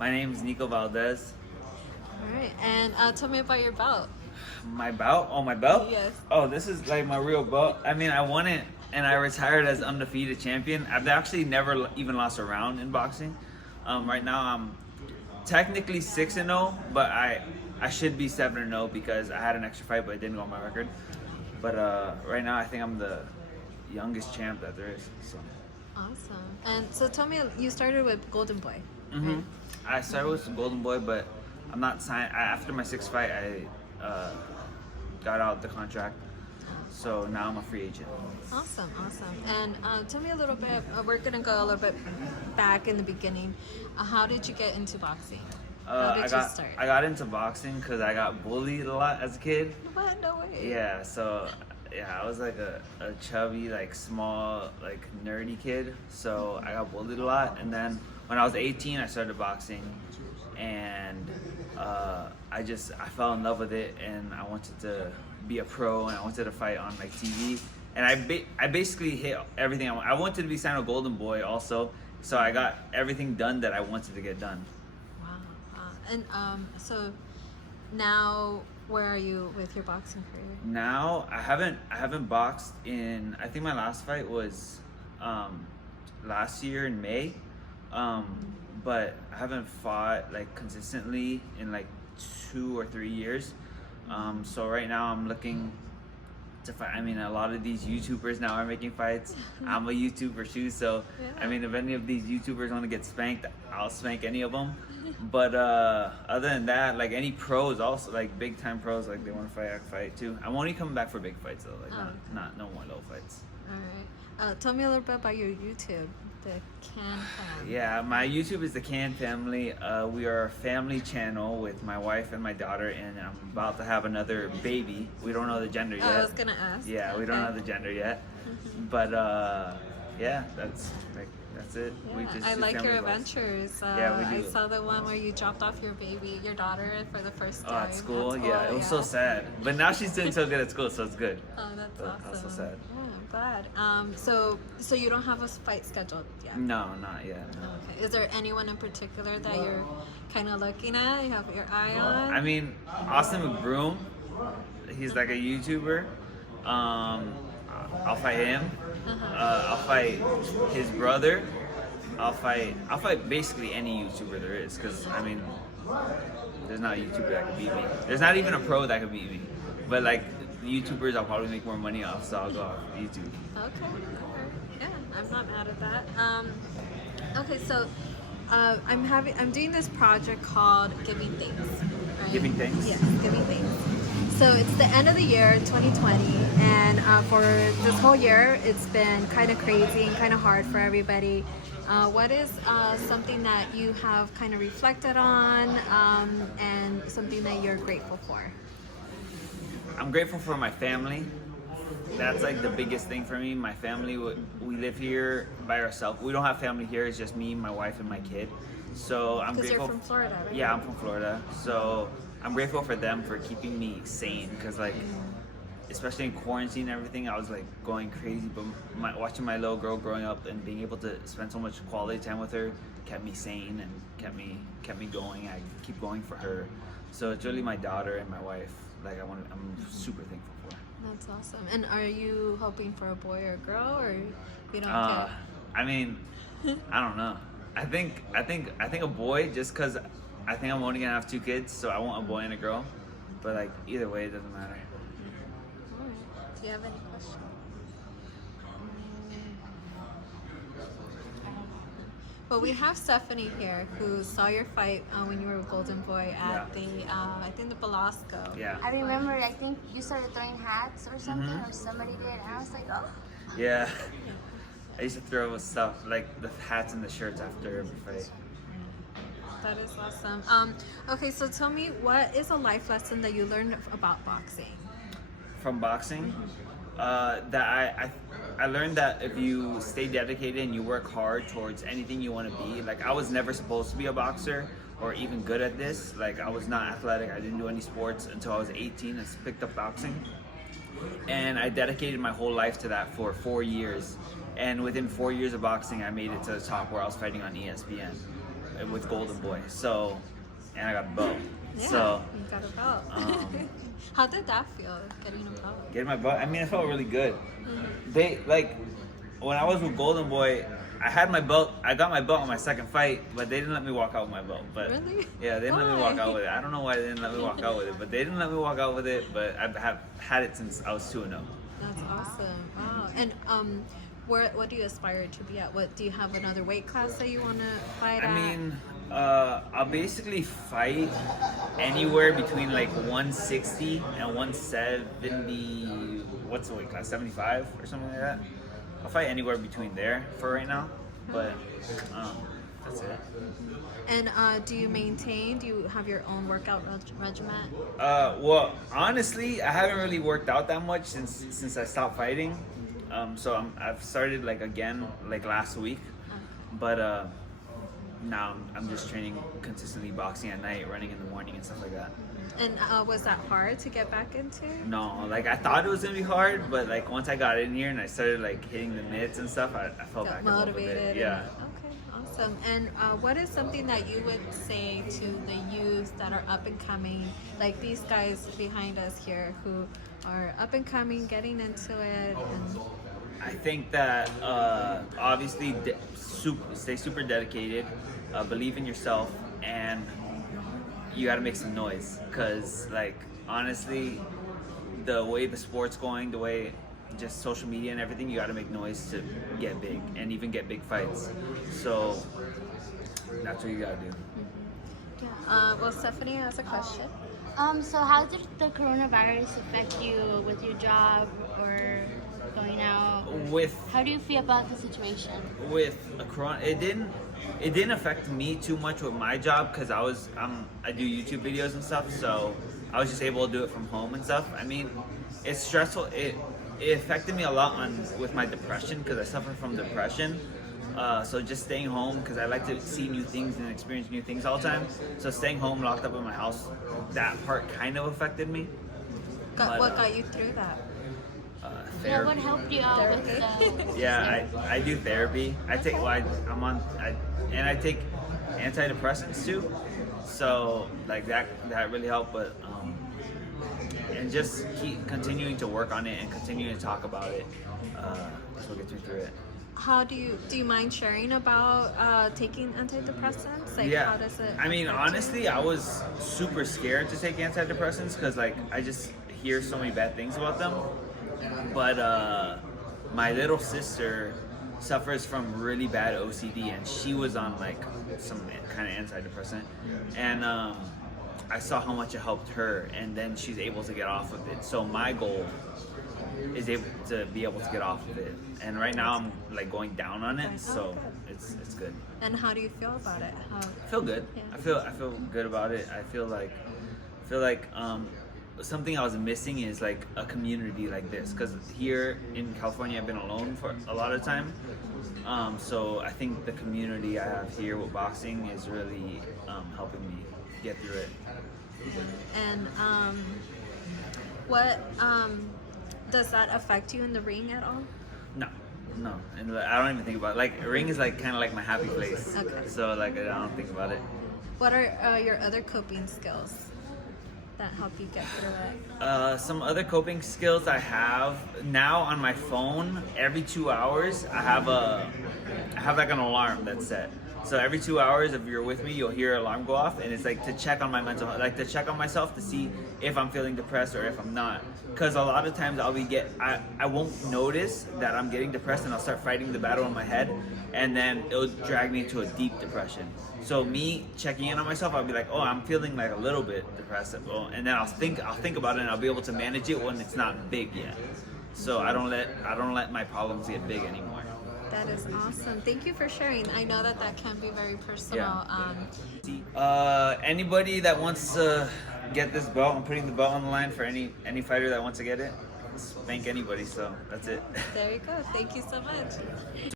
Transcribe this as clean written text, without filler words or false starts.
My name's Niko Valdes. All right, and tell me about your bout. My belt? Oh, my belt? Yes. Oh, this is like my real belt. I mean, I won it and I retired as undefeated champion. I've actually never even lost a round in boxing. Right now, I'm technically 6-0, but I should be 7-0 because I had an extra fight, but it didn't go on my record. But right now, I think I'm the youngest champ that there is. So. Awesome. And so tell me, you started with Golden Boy. Mm-hmm. Right? I started with Golden Boy, but I'm not signed. After my sixth fight, I got out the contract, so now I'm a free agent. Awesome. And tell me a little bit. We're gonna go a little bit back in the beginning. How did you get into boxing? How did you start? I got into boxing because I got bullied a lot as a kid. What? No way. Yeah, so I was like a chubby, like small, like nerdy kid. So I got bullied a lot, and then when I was 18, I started boxing, and I fell in love with it, and I wanted to be a pro, and I wanted to fight on like TV, and I basically hit everything I want. I wanted to be signed with Golden Boy also, so I got everything done that I wanted to get done. Wow. And so now, where are you with your boxing career? Now I haven't boxed in. I think my last fight was last year in May, but I haven't fought like consistently in like 2 or 3 years. So right now I'm looking to fight. I mean, a lot of these YouTubers now are making fights. I'm a YouTuber too, so Yeah. I mean, if any of these YouTubers want to get spanked, I'll spank any of them. But other than that, like any pros, also like big time pros, like they want to fight, I can fight too. I'm only coming back for big fights though, like no more little fights. All right. Tell me a little bit about your YouTube, the Can Fam. Yeah, my YouTube is the Can Family. We are a family channel with my wife and my daughter, and I'm about to have another baby. We don't know the gender yet. I was gonna ask. Yeah, we don't know the gender yet. But yeah, that's it. Yeah, We just I do like family your vlogs. adventures. Yeah, we do. I saw the one where you dropped off your daughter, for the first time. At school, At yeah, it was so sad. But now she's doing so good at school, so it's good. Oh, that's But awesome. I was so sad. Yeah, I'm glad. So you don't have a fight scheduled yet? No, not yet. No. Okay. Is there anyone in particular that you're kind of looking at? You have your eye on? I mean, Austin McBroom, he's like a YouTuber. I'll fight him. I'll fight his brother. I'll fight basically any YouTuber there is, because I mean, there's not a YouTuber that can beat me. There's not even a pro that can beat me. But like YouTubers, I'll probably make more money off, so I'll go off YouTube. Okay. All right. Yeah, I'm not mad at that. Okay, so I'm doing this project called Giving Things. Right? Giving Thanks? Yes, Giving Things. So it's the end of the year, 2020, and for this whole year, it's been kind of crazy and kind of hard for everybody. What is something that you have kind of reflected on, and something that you're grateful for? I'm grateful for my family. That's like the biggest thing for me. My family, we live here by ourselves. We don't have family here. It's just me, my wife, and my kid. So I'm Because grateful. you're from Florida, right? Yeah, I'm from Florida. So I'm grateful for them for keeping me sane. Because like, especially in quarantine and everything, I was like going crazy. But watching my little girl growing up and being able to spend so much quality time with her kept me sane and kept me going. I keep going for her. So it's really my daughter and my wife. Like I'm super thankful for. That's awesome. And are you hoping for a boy or a girl, or you don't care? I mean, I don't know. I think a boy, just because I think I'm only gonna have 2 kids, so I want a boy and a girl. But like either way, it doesn't matter. All right. Do you have any questions? Well, we have Stephanie here who saw your fight when you were a Golden Boy at the I think the Velasco. Yeah. I remember, I think you started throwing hats or something, or somebody did, and I was like, oh. Yeah. I used to throw stuff like the hats and the shirts after every fight. That is awesome. Okay, so tell me, what is a life lesson that you learned about boxing? From boxing, that I learned that if you stay dedicated and you work hard towards anything you want to be, like I was never supposed to be a boxer or even good at this. Like I was not athletic. I didn't do any sports until I was 18 and picked up boxing. And I dedicated my whole life to that for 4 years. And within 4 years of boxing, I made it to the top where I was fighting on ESPN. with Golden Boy. So, and I got a belt. Yeah, So you got a belt. How did that feel, getting a belt? getting my belt, I mean, it felt really good. Mm-hmm. They like when I was with Golden Boy, I had my belt. I got my belt on my second fight, but they didn't let me walk out with my belt. But Really? yeah, they didn't let me Why? walk out with it. I don't know why they didn't let me walk out with it, but they didn't let me walk out with it. But I have had it since I was 2-0. That's awesome. Wow. And what do you aspire to be at? What do you have another weight class that you want to fight I at? mean, I'll basically fight anywhere between like 160 and 170. What's the weight class? 75 or something like that. I'll fight anywhere between there for right now, but that's it. And do you have your own workout regimen? Well, honestly, I haven't really worked out that much since I stopped fighting. So I've started like again like last week, but now I'm just training consistently, boxing at night, running in the morning, and stuff like that. And was that hard to get back into? No, like I thought it was gonna be hard, but like once I got in here and I started like hitting the mitts and stuff, I felt Got back in love with motivated. it. Yeah. Okay, awesome. And what is something that you would say to the youth that are up and coming, like these guys behind us here who are up and coming, getting into it? And I think that obviously stay super dedicated, believe in yourself, and you got to make some noise. Cause like honestly, the way the sport's going, the way just social media and everything, you got to make noise to get big and even get big fights. So that's what you got to do. yeah. Well, Stephanie has a question. So how did the coronavirus affect you with your job or going out? How do you feel about the situation? With a corona, it didn't affect me too much with my job because I do YouTube videos and stuff, so I was just able to do it from home and stuff. I mean, it's stressful. It affected me a lot with my depression because I suffer from depression. So just staying home because I like to see new things and experience new things all the time. So staying home, locked up in my house, that part kind of affected me. What got you through that? Yeah, what Therapy. helped you out with the... Yeah, I do therapy. I take I take antidepressants too. So like that really helped. But and just keep continuing to work on it and continuing to talk about it. That's what gets me through it. How do you mind sharing about taking antidepressants? Like, Yeah, how does it? I mean, affect honestly, I was super scared to take antidepressants because like I just hear so many bad things about them. But my little sister suffers from really bad OCD, and she was on like some kind of antidepressant, and I saw how much it helped her, and then she's able to get off of it. So my goal is be able to get off of it, and right now I'm like going down on it, so it's good. And how do you feel about it? I feel good. Yeah. I feel good about it. I feel like something I was missing is like a community like this, because here in California I've been alone for a lot of time. So I think the community I have here with boxing is really helping me get through it. And what does that affect you in the ring at all? No, and I don't even think about it. Like ring is like kind of like my happy place. Okay. So like I don't think about it. What are your other coping skills that help you get through it? Some other coping skills I have now on my phone. Every 2 hours, I have like an alarm that's set. So every 2 hours, if you're with me, you'll hear an alarm go off, and it's like to check on my mental health, like to check on myself to see if I'm feeling depressed or if I'm not. Because a lot of times I won't notice that I'm getting depressed, and I'll start fighting the battle in my head, and then it'll drag me into a deep depression. So me checking in on myself, I'll be like, oh, I'm feeling like a little bit depressed, and then I'll think about it, and I'll be able to manage it when it's not big yet. So I don't let my problems get big anymore. That is awesome. Thank you for sharing. I know that can be very personal. Anybody that wants to get this belt, I'm putting the belt on the line for any fighter that wants to get it. Spank anybody, so that's it. There you go. Thank you so much.